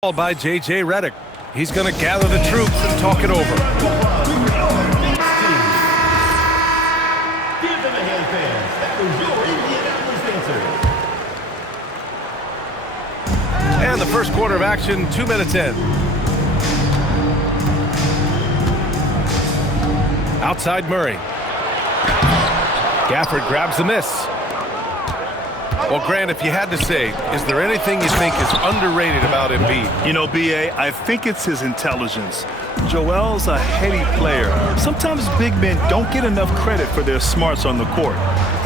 By J.J. Redick. He's going to gather the troops and talk it over. Give them a hand, fans. That was your Indianapolis answer. And the first quarter of action, 2 minutes in. Outside Murray. Gafford grabs the miss. Well, Grant, if you had to say, is there anything you think is underrated about Embiid? You know, B.A., I think it's his intelligence. Joel's a heady player. Sometimes big men don't get enough credit for their smarts on the court.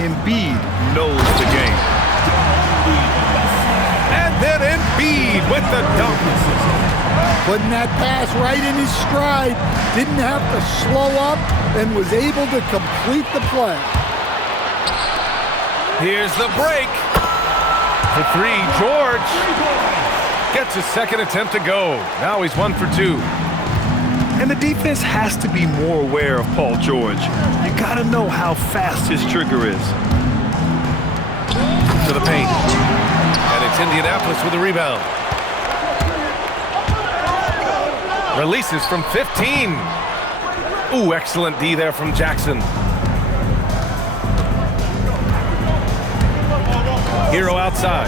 Embiid knows the game. And then Embiid with the dunk. Putting that pass right in his stride. Didn't have to slow up and was able to complete the play. Here's the break. For three, George gets his second attempt to go. Now he's 1 for 2. And the defense has to be more aware of Paul George. You got to know how fast his trigger is. To the paint. And it's Indianapolis with a rebound. Releases from 15. Ooh, excellent D there from Jackson. Hero outside.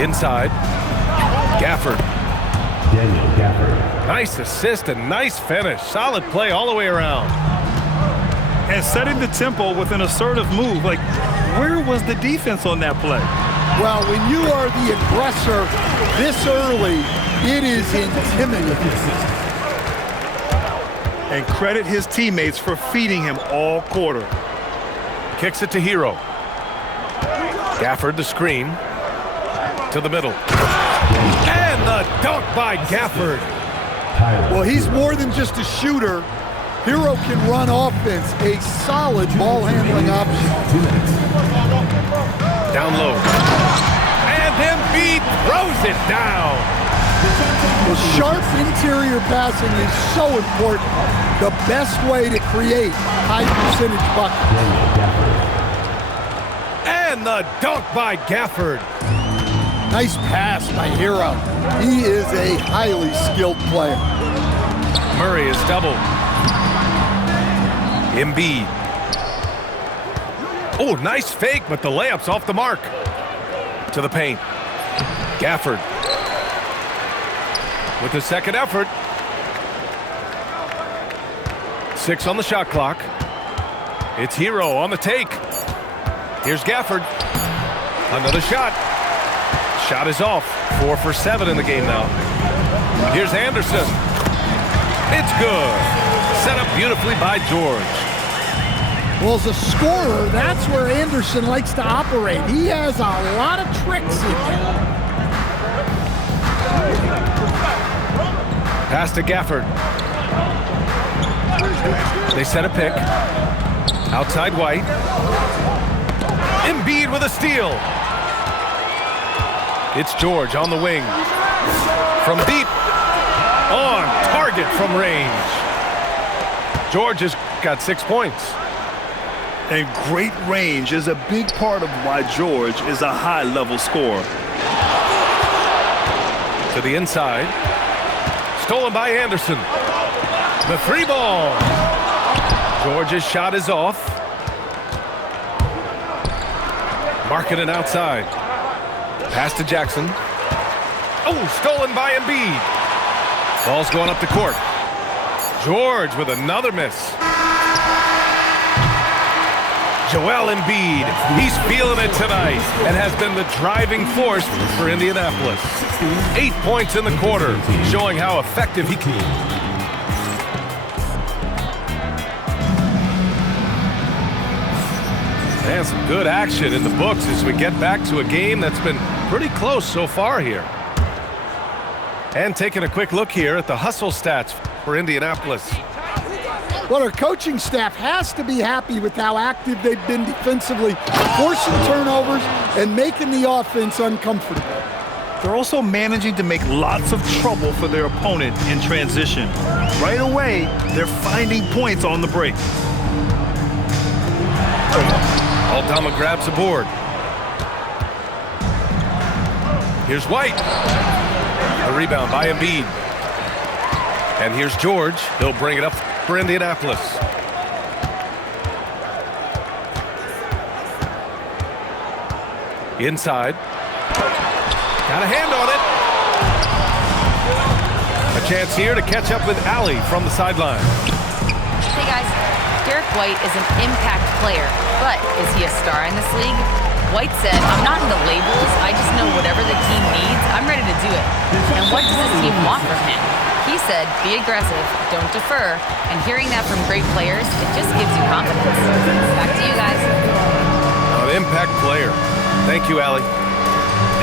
Inside. Gafford. Daniel Gafford. Nice assist and nice finish. Solid play all the way around. And setting the tempo with an assertive move. Like, where was the defense on that play? Well, when you are the aggressor this early, it is intimidating. And credit his teammates for feeding him all quarter. Kicks it to Hero. Gafford the screen. To the middle. And the dunk by Gafford. Well, he's more than just a shooter. Hero can run offense, a solid ball handling option. Down low. And Embiid throws it down. Well, sharp interior passing is so important. The best way to create high percentage buckets. And the dunk by Gafford. Nice pass by Hero. He is a highly skilled player. Murray is doubled. Embiid. Oh, nice fake, but the layup's off the mark. To the paint. Gafford. With the second effort. 6 on the shot clock. It's Hero on the take. Here's Gafford. Another shot. Shot is off. 4 for 7 in the game now. Here's Anderson. It's good. Set up beautifully by George. Well, as a scorer, that's where Anderson likes to operate. He has a lot of tricks in him. Pass to Gafford. They set a pick. Outside White. Embiid with a steal. It's George on the wing. From deep. On target from range. George has got 6 points. And great range is a big part of why George is a high-level scorer. To the inside. Stolen by Anderson. The 3 ball. George's shot is off. Markkanen outside. Pass to Jackson. Oh, stolen by Embiid. Ball's going up the court. George with another miss. Joel Embiid, he's feeling it tonight and has been the driving force for Indianapolis. 8 points in the quarter, showing how effective he can be. And some good action in the books as we get back to a game that's been pretty close so far here. And taking a quick look here at the hustle stats for Indianapolis. Well, our coaching staff has to be happy with how active they've been defensively, forcing turnovers and making the offense uncomfortable. They're also managing to make lots of trouble for their opponent in transition. Right away, they're finding points on the break. Aldama grabs the board. Here's White. The rebound by Embiid. And here's George. He'll bring it up for Indianapolis. Inside. Got a hand on it. A chance here to catch up with Allie from the sideline. Hey guys, Derek White is an impact player, but is he a star in this league? White said, "I'm not into labels, I just know whatever the team needs, I'm ready to do it." And what does this team want from him? He said, "Be aggressive, don't defer," and hearing that from great players, it just gives you confidence. Back to you guys. An impact player. Thank you, Allie.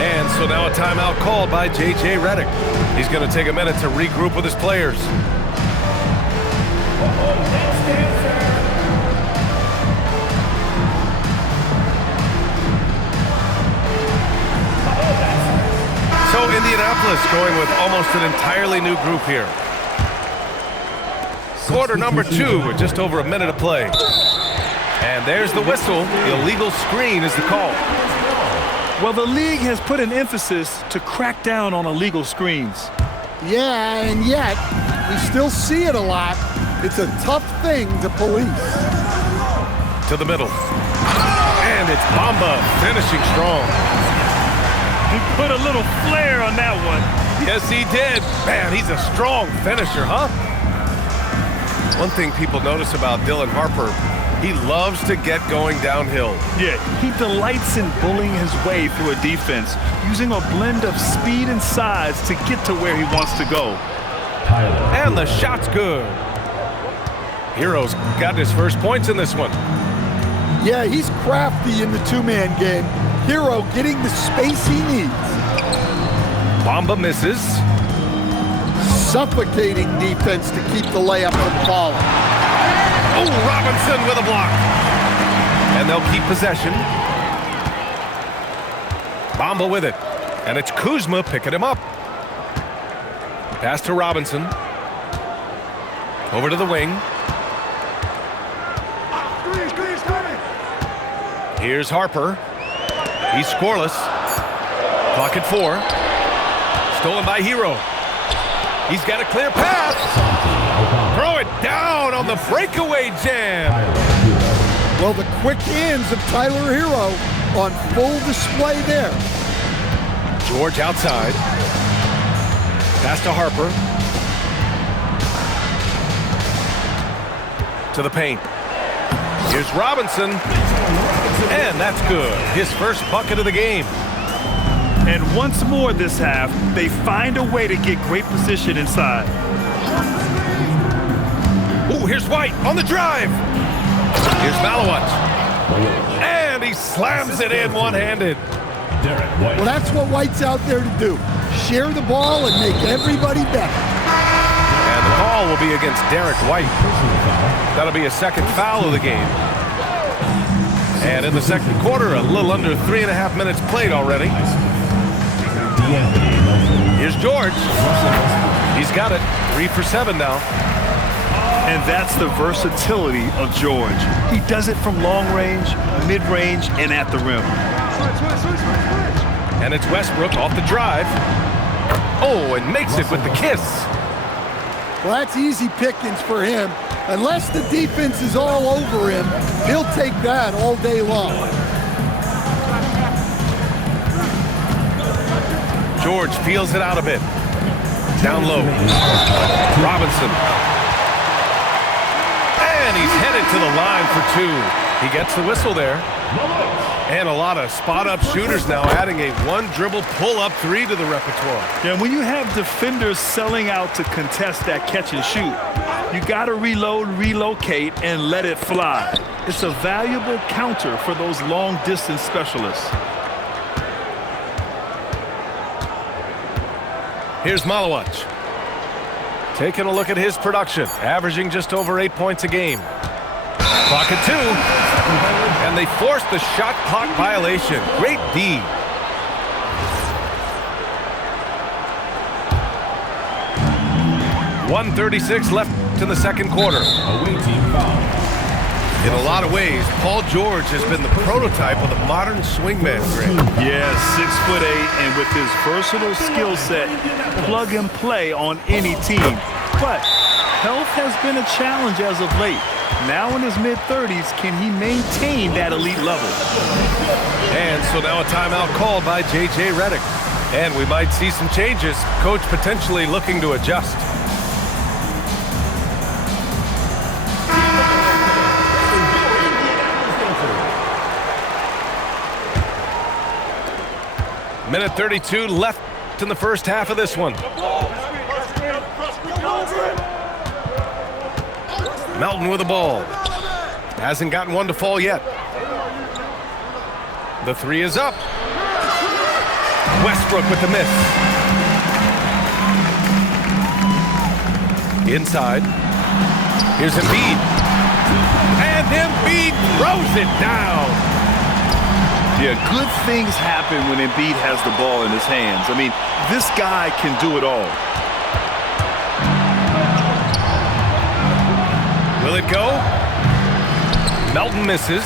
And so now a timeout called by J.J. Redick. He's going to take a minute to regroup with his players. So Indianapolis going with almost an entirely new group here. Quarter number 2 with just over a minute to play. And there's the whistle. Illegal screen is the call. Well, the league has put an emphasis to crack down on illegal screens. Yeah, and yet we still see it a lot. It's a tough thing to police. To the middle. And it's Bamba finishing strong. He put a little flair on that one. Yes, he did. Man, he's a strong finisher, huh? One thing people notice about Dylan Harper, he loves to get going downhill. Yeah, he delights in bullying his way through a defense, using a blend of speed and size to get to where he wants to go. And the shot's good. Hero's got his first points in this one. Yeah, he's crafty in the two-man game. Hero getting the space he needs. Bamba misses. Suffocating defense to keep the layup from falling. Oh, Robinson with a block. And they'll keep possession. Bamba with it. And it's Kuzma picking him up. Pass to Robinson. Over to the wing. Here's Harper. He's scoreless. Clock at 4. Stolen by Hero. He's got a clear path. Throw it down on the breakaway jam. Well, the quick hands of Tyler Hero on full display there. George outside. Pass to Harper. To the paint. Here's Robinson. And that's good. His first bucket of the game. And once more this half, they find a way to get great position inside. Ooh, here's White on the drive. Here's Malawat. And he slams it in one-handed. Well, that's what White's out there to do. Share the ball and make everybody better. And the call will be against Derek White. That'll be a second foul of the game. And in the second quarter, a little under 3.5 minutes played already. Here's George. He's got it. 3 for 7 now. And that's the versatility of George. He does it from long range, mid-range, and at the rim. And it's Westbrook off the drive. Oh, and makes it with the kiss. Well, that's easy pickings for him. Unless the defense is all over him, he'll take that all day long. George feels it out a bit. Down low. Robinson. And he's headed to the line for 2. He gets the whistle there. And a lot of spot-up shooters now adding a one-dribble pull-up 3 to the repertoire. Yeah, when you have defenders selling out to contest that catch and shoot, you got to reload, relocate, and let it fly. It's a valuable counter for those long-distance specialists. Here's Malawat. Taking a look at his production, averaging just over 8 points a game. Clock at 2. And they forced the shot clock violation. Great D. .136 left in the second quarter. In a lot of ways, Paul George has been the prototype of the modern swingman, Greg. Yeah, 6'8", and with his versatile skill set, plug and play on any team. But health has been a challenge as of late. Now in his mid-30s, can he maintain that elite level? And so now a timeout called by J.J. Redick. And we might see some changes. Coach potentially looking to adjust. Minute 32 left in the first half of this one. Melton with the ball. Hasn't gotten one to fall yet. The three is up. Westbrook with the miss. Inside. Here's Embiid. And Embiid throws it down. Yeah, good things happen when Embiid has the ball in his hands. I mean, this guy can do it all. Will it go? Melton misses.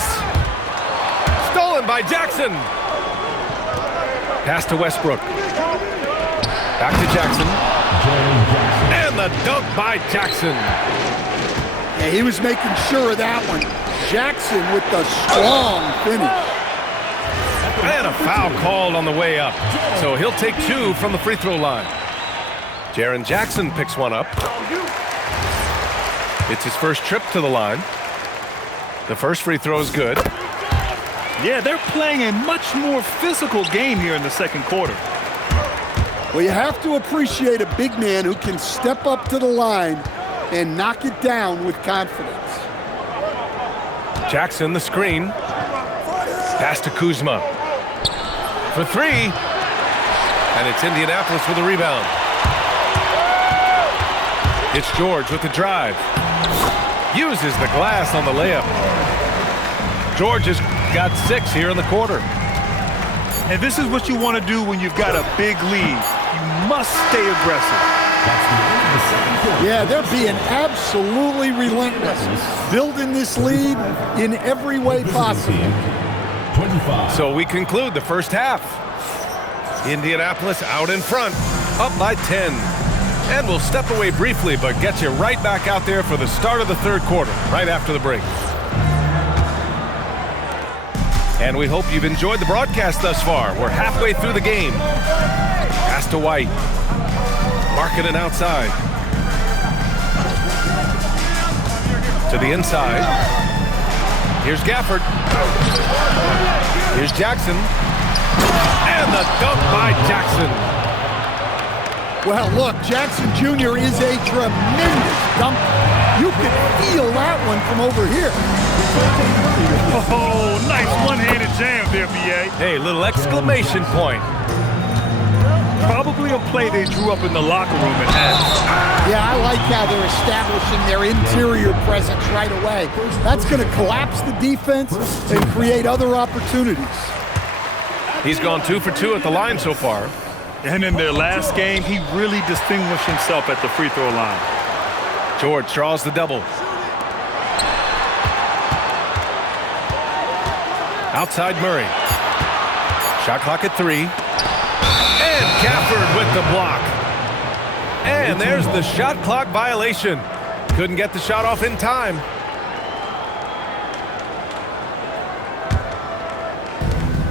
Stolen by Jackson. Pass to Westbrook. Back to Jackson. And the dunk by Jackson. Yeah, he was making sure of that one. Jackson with the strong finish. And a foul called on the way up. So he'll take two from the free throw line. Jaren Jackson picks one up. It's his first trip to the line. The first free throw is good. Yeah, they're playing a much more physical game here in the second quarter. Well, you have to appreciate a big man who can step up to the line and knock it down with confidence. Jackson, the screen. Pass to Kuzma. For three. And it's Indianapolis with a rebound. It's George with the drive. Uses the glass on the layup. George has got 6 here in the quarter. And this is what you want to do when you've got a big lead. You must stay aggressive. Yeah, they're being absolutely relentless, building this lead in every way possible. So we conclude the first half. Indianapolis out in front, up by 10. And we'll step away briefly, but get you right back out there for the start of the third quarter, right after the break. And we hope you've enjoyed the broadcast thus far. We're halfway through the game. Pass to White. Markkanen outside. To the inside. Here's Gafford. Here's Jackson. And the dunk by Jackson. Well, look, Jackson Jr. is a tremendous dunker. You can feel that one from over here. Oh, nice one-handed jam there, B.A. Hey, little exclamation point. Probably a play they drew up in the locker room at half. Yeah, I like how they're establishing their interior presence right away. That's going to collapse the defense and create other opportunities. He's gone 2 for 2 at the line so far. And in their last game, he really distinguished himself at the free throw line. George draws the double. Outside Murray. Shot clock at 3. And Gafford with the block. And there's the shot clock violation. Couldn't get the shot off in time.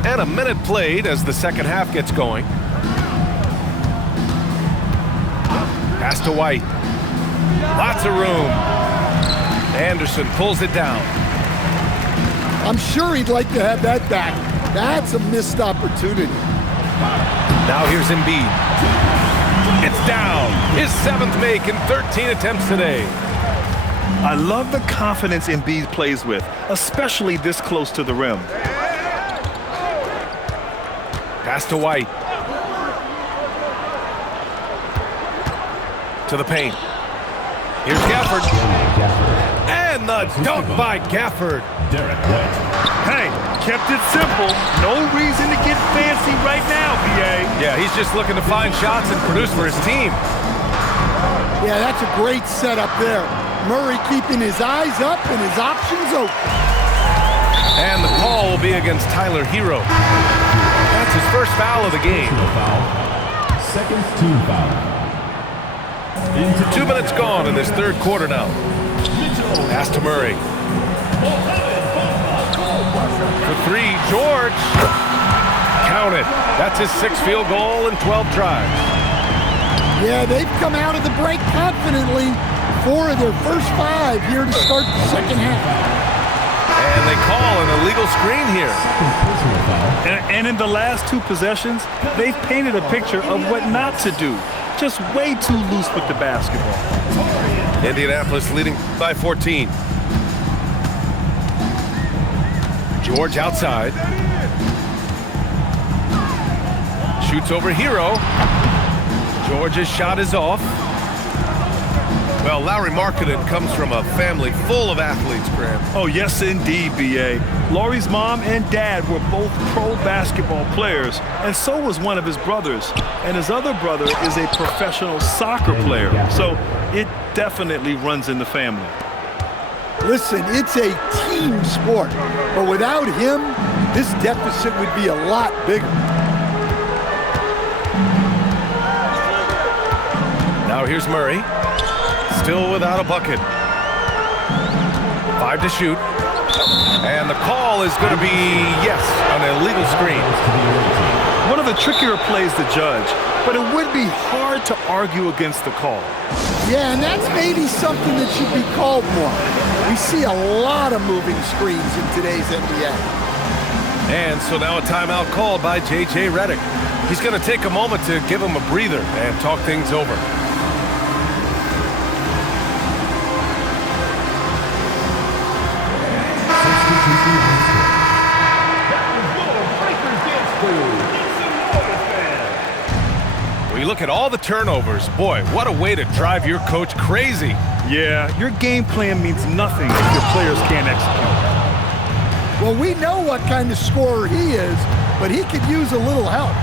And a minute played as the second half gets going. Pass to White. Lots of room. Anderson pulls it down. I'm sure he'd like to have that back. That's a missed opportunity. Now here's Embiid. It's down. His 7th make in 13 attempts today. I love the confidence Embiid plays with, especially this close to the rim. Pass to White. To the paint. Here's Gafford. And the dunk by Gafford. Hey, kept it simple. No reason to get fancy right now, B.A. Yeah, he's just looking to find shots and produce for his team. Yeah, that's a great setup there. Murray keeping his eyes up and his options open. And the call will be against Tyler Hero. That's his first foul of the game. Second team foul. 2 minutes gone in this third quarter now. Pass to Murray. For three, George. Count it. That's his 6th field goal in 12 tries. Yeah, they've come out of the break confidently. 4 of their first 5 here to start the second half. And they call an illegal screen here. And in the last 2 possessions, they've painted a picture of what not to do. Just way too loose with the basketball. Indianapolis leading by 14. George outside. Shoots over Hero. George's shot is off. Well, Larry Markkinen comes from a family full of athletes, Graham. Oh, yes, indeed, B.A. Laurie's mom and dad were both pro basketball players, and so was one of his brothers. And his other brother is a professional soccer player, so it definitely runs in the family. Listen, it's a team sport, but without him, this deficit would be a lot bigger. Now here's Murray. Still without a bucket. 5 to shoot. And the call is going to be, yes, an illegal screen. One of the trickier plays to judge, but it would be hard to argue against the call. Yeah, and that's maybe something that should be called more. We see a lot of moving screens in today's NBA. And so now a timeout called by J.J. Redick. He's going to take a moment to give him a breather and talk things over. When you look at all the turnovers, boy, what a way to drive your coach crazy. Yeah, your game plan means nothing if your players can't execute. Well, we know what kind of scorer he is, but he could use a little help.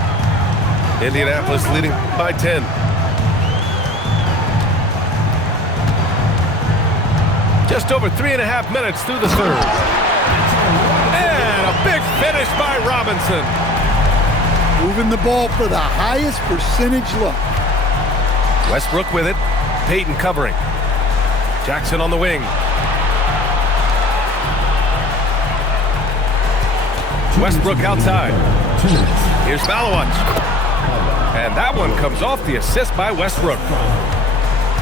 Indianapolis leading by 10. Just over 3.5 minutes through the third. And a big finish by Robinson. Moving the ball for the highest percentage look. Westbrook with it. Payton covering. Jackson on the wing. Westbrook outside. Here's Malowich. And that one comes off the assist by Westbrook.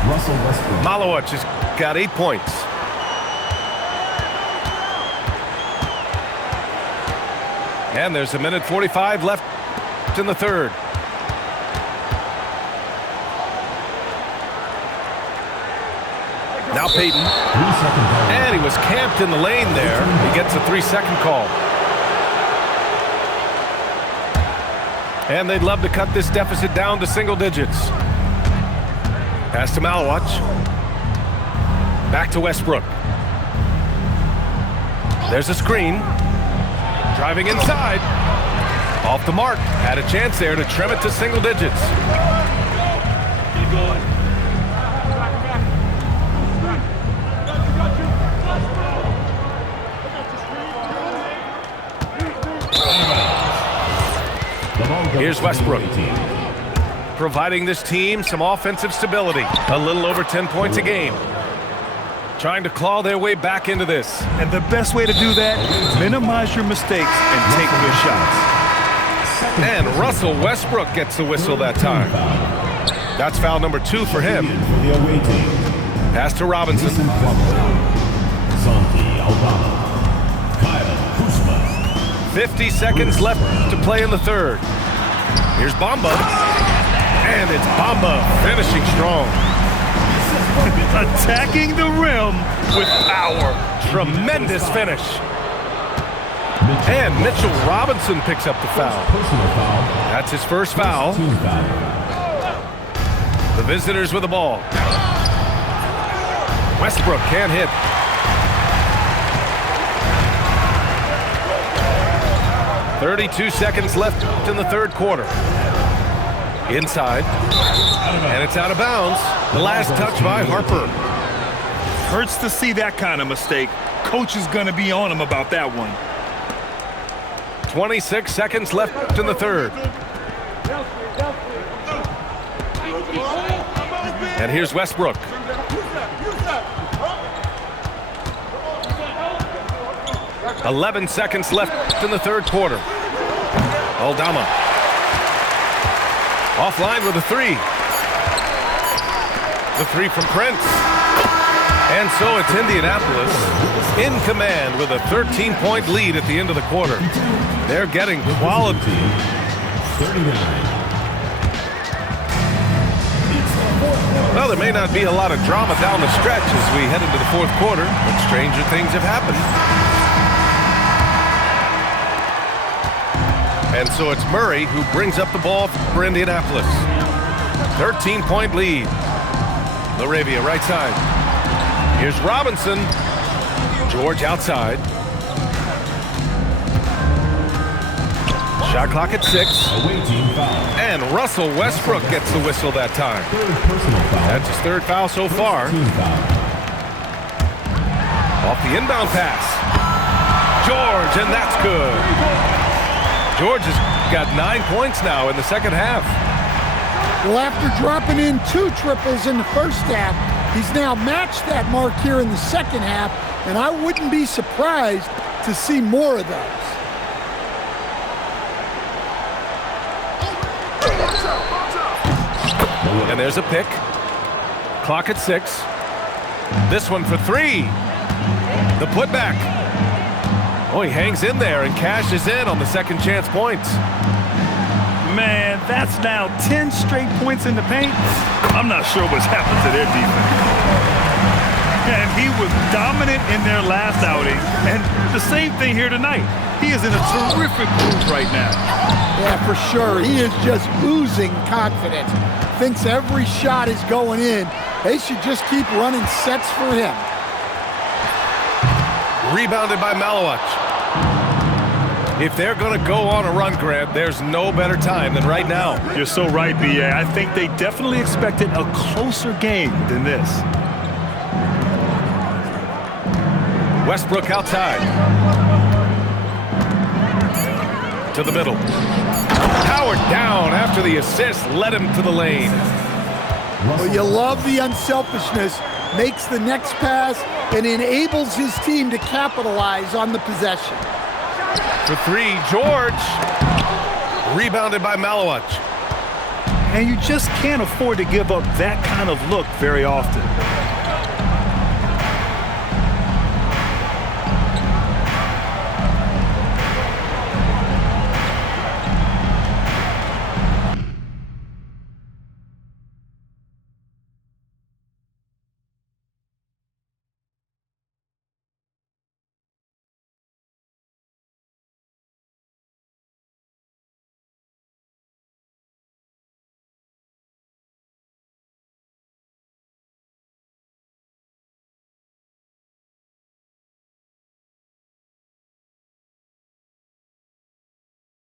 Russell Westbrook. Malowich has got 8 points. And there's 1:45 left in the third. Now Payton. And he was camped in the lane there. He gets a 3-second call. And they'd love to cut this deficit down to single digits. Pass to Malowich. Back to Westbrook. There's a screen. Driving inside. Off the mark. Had a chance there to trim it to single digits. Here's Westbrook. Providing this team some offensive stability. A little over 10 points a game. Trying to claw their way back into this. And the best way to do that, minimize your mistakes and take good shots. And Russell Westbrook gets the whistle that time. That's foul number 2 for him. Pass to Robinson. 50 seconds left to play in the third. Here's Bamba. And it's Bamba finishing strong. Attacking the rim with power. Tremendous finish. And Mitchell Robinson picks up the foul. That's his first foul. The visitors with the ball. Westbrook can't hit. .32 seconds left in the third quarter. Inside. And it's out of bounds. The last touch by Harper. Hurts to see that kind of mistake. Coach is going to be on him about that one. 26 seconds left in the third. And here's Westbrook. "11 seconds left in the third quarter. Aldama. Offline with a three. The three from Prince. And so it's Indianapolis in command with a 13-point lead at the end of the quarter. They're getting quality. 39. Well, there may not be a lot of drama down the stretch as we head into the fourth quarter, but stranger things have happened. And so it's Murray who brings up the ball for Indianapolis. 13-point lead. LaRavia right side. Here's Robinson. George outside. Shot clock at 6. Away team foul. And Russell Westbrook gets the whistle that time. Third personal foul. That's his third foul so far. Team foul. Off the inbound pass. George, and that's good. George has got 9 points now in the second half. Well, after dropping in 2 triples in the first half, he's now matched that mark here in the second half, and I wouldn't be surprised to see more of those. And there's a pick. Clock at 6. This one for 3. The putback. Oh, he hangs in there and cashes in on the second chance points. Man, that's now 10 straight points in the paint. I'm not sure what's happened to their defense. And he was dominant in their last outing. And the same thing here tonight. He is in a terrific mood right now. Yeah, for sure. He is just oozing confidence. Thinks every shot is going in. They should just keep running sets for him. Rebounded by Malowich. If they're going to go on a run, Grant, there's no better time than right now. You're so right, B.A. I think they definitely expected a closer game than this. Westbrook outside. To the middle. Howard down after the assist led him to the lane. Well, you love the unselfishness. Makes the next pass and enables his team to capitalize on the possession. For 3, George. Rebounded by Malowich. And you just can't afford to give up that kind of look very often.